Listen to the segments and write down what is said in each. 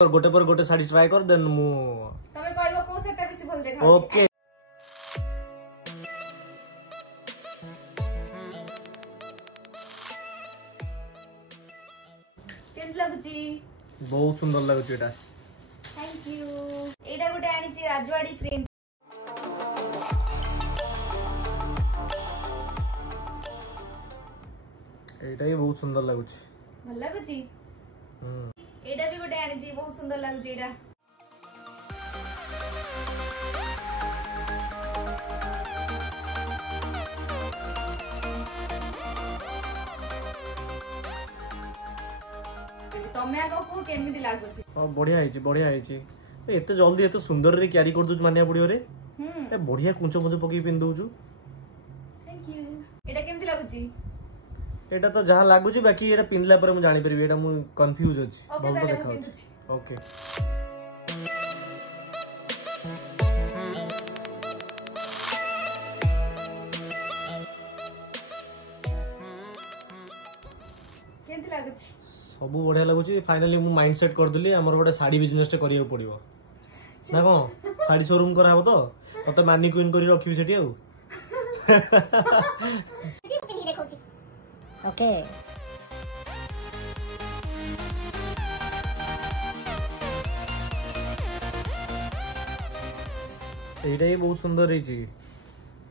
और गोटे पर गोटे साड़ी ट्राई कर देन मु तमे कहबो को सेटा बेसी भल देखा ओके केन लागुची बहुत सुंदर लागुची एटा थैंक यू एटा गोटे आनी छी राजवाड़ी प्रिंट एटा ही बहुत सुंदर लागुची भल लागुची एटा भी गोटे आनी छी बहुत सुंदर लागुची एटा तमे आको को केमिति लागुची बढ़िया आइची एते जल्दी एते सुंदर रे क्यारी कर दउछ मानिया पड़ियो रे ए बढ़िया कुंचो मुंचो पकी पिन दउछु थैंक यू एटा केमिति लागुची एटा तो जहां लागुची बाकी एटा पिनला पर मु जानि परबी एटा मु कंफ्यूज अछि ओके बहुत ताले देखा मु अछि पिंदुची ओके केमिति लागुची सब बढ़िया लगुची फाइनली मु माइंड सेट कर दिली हमर गोटे साड़ी बिजनेस टे करियो पड़िबो ना कोन साड़ी शोरूम करा हबो तो तते मानी क्वीन करी रखिबी सेठी आ ओके एटा ही बहुत सुंदर रही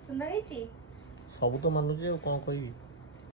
सुंदर है ची सब तो मानुची कोन कहबी